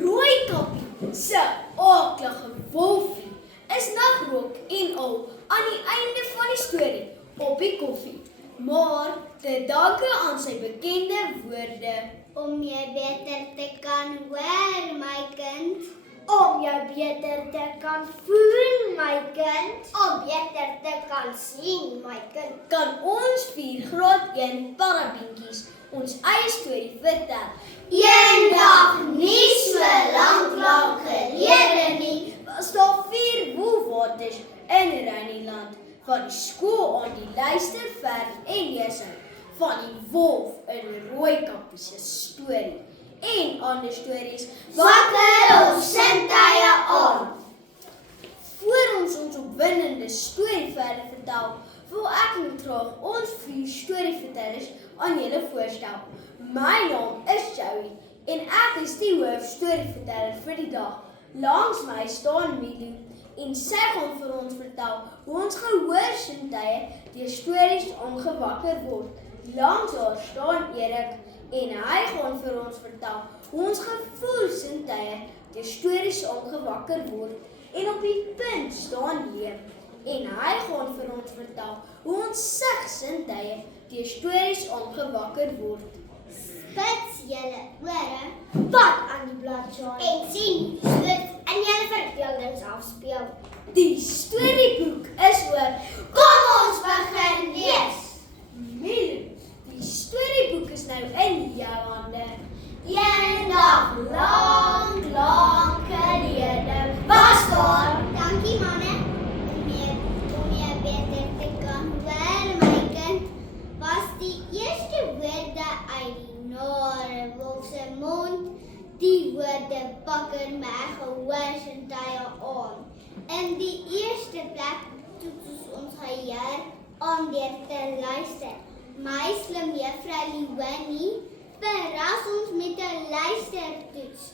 Rooikappie se aaklige wolfie is nagrook en al aan die einde van die storie op die koffie. Maar te danke aan sy bekende woorde, om jy beter te kan hoor, my kind. Om jou beter te kan voel, my kind. Om beter te kan sien, my kind. kan ons 4 graad 1 parabientjies ons eie storie vertel. Eendag nie so lank gelede nie, Was daar 4 woelwaters in Reinieland, van die skool aan die luisterverf en lesing van die wolf in Rooikappie se storie en ander stories wakker ons sintuie aan. Voor ons opwindende storie verder vertel, wil ek net graag ons 4 storievertellers aan julle voorstel. My naam is Joey en ek is die hoof storieverteller vir die dag. Langs my staan Millie en sy gaan vir ons vertel hoe ons gehoorsintuie deur stories aangewakker word. Langs haar staan Erik en hy gaan vir ons vertel hoe ons gevoelsintuie deur stories aangewakker word. En op die punt staan Leem en hy gaan vir ons vertel hoe ons sigsintuie deur stories aangewakker word. Spits julle ore Wat aan die bladsy. en sien soos in julle verbeeldings afspeel. Die storieboek is oor. Kom ons begin lees. Millie, die storieboek is nou in jou hande. Eendag lank gelede was daar. Dankie manne. Om jy beter te kan hoor, my kind, was die eerste woorde uit die nare wolf se mond. Die woorde wakker my gehoorsintuie aan. In die eerste plek toets ons geheue aan deur te luister. My slim juffrou Leonie verras ons met 'n luistertoets.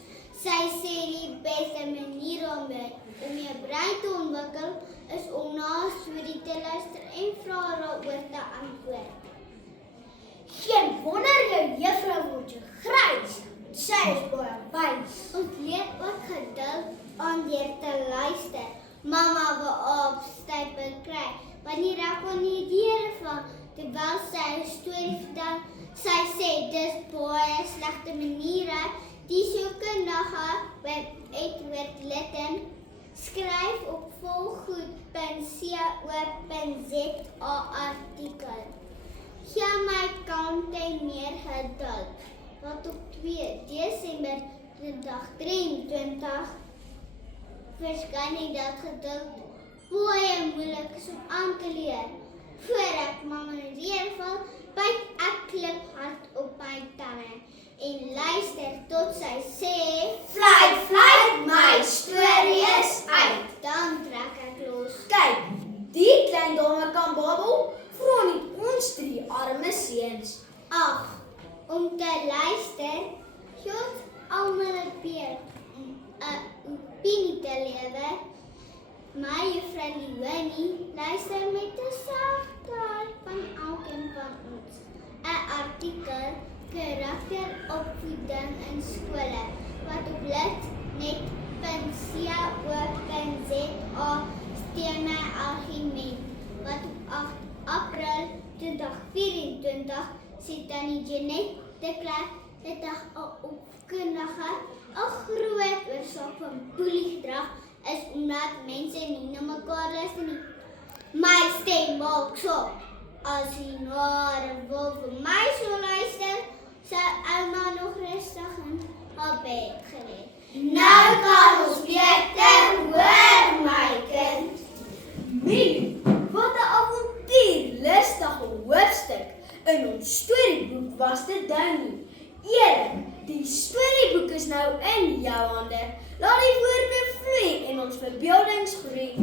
Sy sê die beste manier om jou brein te ontwikkel is om na 'n storie te luister en vrae daaroor te antwoord. Geen wonder jou juffrou word so grys. Sy is baie wys. Ons leer ook geduld aan deur te luister. Mamma wil opstypel kry wanneer ek aan die deure van terwyl sy 'n storie vertel. Sy sê dis baie slegte maniere. Die sielkundige Edward Lytton skryf op volgoed.co.za artikel. Gee my kante meer geduld. Wat op 2 Desember 2023 verskyn dat geduld baie moeilik is om aan te leer. Voor ek mamma in die deur val, byt ek klip hard op my tande en luister tot sy sê, Fluit, my storie is uit. dan trek ek los. Kyk, die klein dame kan babbel, vra nie ons 3 arme seuns. Ag, om te luister, gee ons almal 'n beurt om 'n opinie te lewer. My juffrou Leonie luister met 'n sagte hart van elkeen van ons. 'n artikel karakteropvoeding in skole wat op lit.net.co.za steun my argument wat op 8 April 2024 sê Tannie Jeanette de Klerk het 'n opkundige 'n groot oorsaak van boeliegedrag is omdat mense nie na mekaar luister nie. My stem maak so. As die nare wolf vir my so luister, sou ouma nog rustig in haar bed gelê. Nou kan ons beter hoor, my kind. Millie, wat 'n avontuurlustige hoofstuk in ons storieboek was dit dan nie. Erik, die storieboek is nou in jou hande. Laat die woorde vloei en ons verbeeldings groei.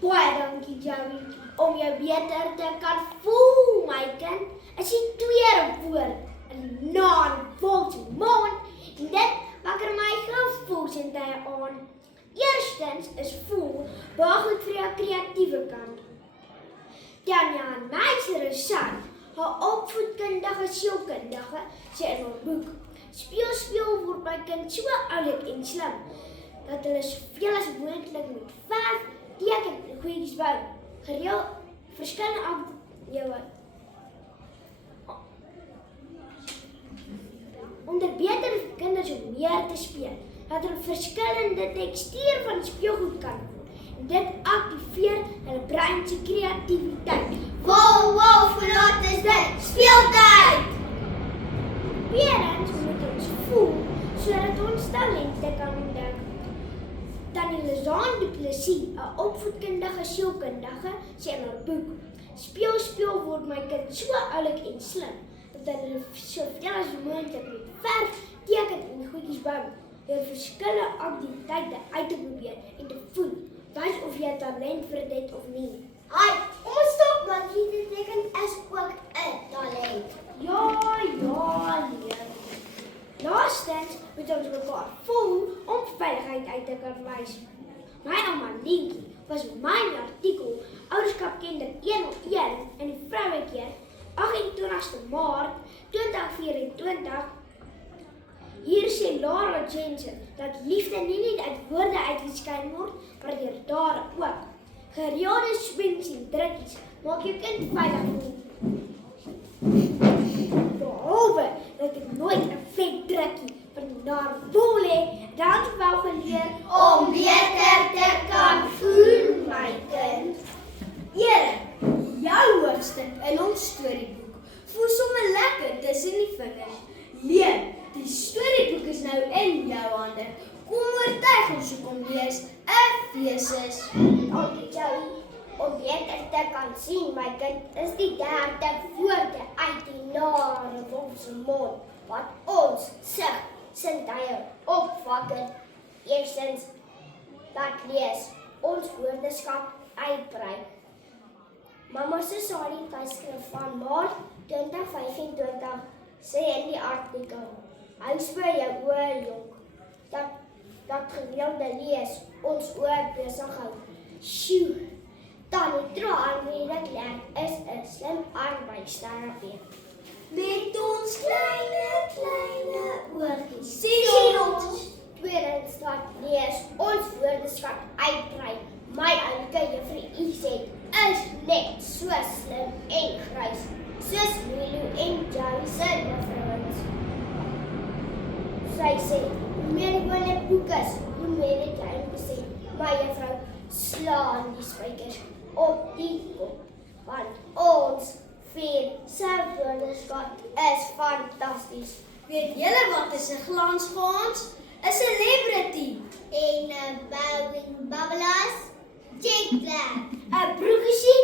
Baie dankie, Joey. Om jou beter te kan voel, my kind, is die tweede woord 'n non-volse mond en dit wakker my gevoelsintuie aan. Eerstens is voel baie goed vir jou kreatiewe kant. Tanya Naiser San, haar opvoedkundige sielkundige skoolkinders sê in ons boek. Speel word my kind so oulik en slim, dat hulle soveel as moontlik met verf, teken en goedjies bou. Gereeld verskillende onderbeter vir kinders om meer te speel, dat hulle verskillende tekstuur van speelgoed kan word. En dit aktiveer hulle brein se kreatiwiteit. Wow, verlaat is dit. Speeltyd! Parents moet ons voel, sodat ons talente kan ontdek. Tannie Lizaan Du Plessis, 'n opvoedkundige sielkundige, sê in haar boek, speel word my kind so oulik en slim, dat hulle soveel as moontlik met verf, teken en goedjies bou, deur verskillende aktiwiteite uit te probeer en te voel, wys of jy talent vir dit of nie. Hi, kom stop man, hierdie teken is ook 'n talent. Ja, nee. Laastens moet ons mekaar voel om veiligheid uit te kan wys. My ouma Lientjie was my artikel Ouderskap Kinder 101 in die Vrouekeer 28 Maart 2024. Hier sê Lara Jensen dat liefde nie net uit woorde uitgeskyn word, maar deur dade ook. Gereelde swings en drukkies maak jou kind veilig voel. Behalwe dat ek nooit 'n vet drukkie van daar wil hê, dan wou geleer Om beter te kan voel, my kind. Erik, jou hoofstuk in ons storieboek voel sommer lekker tussen die vingers. Leer, die storieboek is nou in jou hande. Kom oortuig ons hoekom lees 'n feesis. Dankie Joey. Om beter te kan sien, my kind, is die derde woorde uit die nare wolf se mond wat ons sintuie opvakker. Eerstens, dat lees ons woordeskat uitbrei. Mamma se Salie tydskrif van Maart 2025 sê in die artikel, hou by jou oë jonk, dat gereelde lees ons oë besig hou. Sjoe, Tannie Traan Klerk is 'n slim arbeidsterapeut. Met ons kleine oortjies. Sien ons. Tweedens, dat lees ons woordeskat uitbrei. My ouke juffrou Iset is net so slim en grys, soos Lulu en Joey se juffrouens. Sy sê, hoe meer ek wil net boek is, hoe meer ek klein besê. My juffrou slaan die spykers op die kop, want ons 4 se woordeskat is fantasties. Weet julle wat is 'n glansgans? 'n Celebrity. En 'n bowing bubbles, Jackpot. 'n broekie.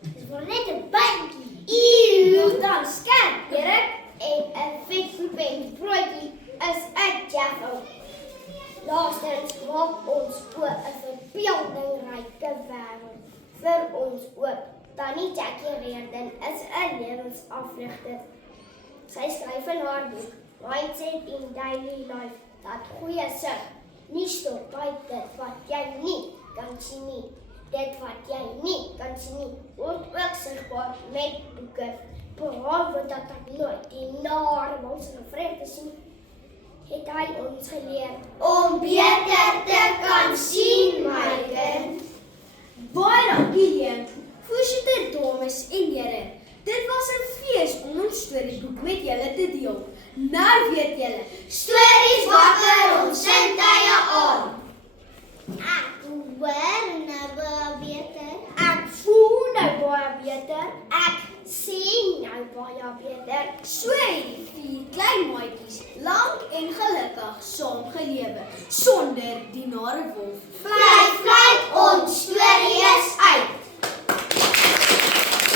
Dis maar net 'n bandjie. Nog dan skerp, Erik. En 'n vetgroepie broodjie is 'n jaffel. Laastens maak ons oor 'n verbeeldingryke wêreld vir ons oop. Tannie Jackie Reardon is 'n lewensafrigter. Sy skryf in haar boek Mindset in Daily Life dat goeie sig nie stop by dit wat jy nie kan sien nie. Dit wat jy nie kan sien nie, word ook sigbaar met boeke. Behalwe dat ek nooit die nare mens en vreemde sien, het hy ons geleer om beter te kan sien, my kind. Baie dankie, Leon. Voorsitter Thomas en Here. Dit was 'n fees om ons storieboek met julle te deel. Nou weet julle, Stories wakker ons sintuie aan. Ek hoor nou baie beter. Ek voel nou baie beter. Ek sien nou baie beter. so het die 4 klein maatjies lank en gelukkig saam gelewe sonder die nare wolf.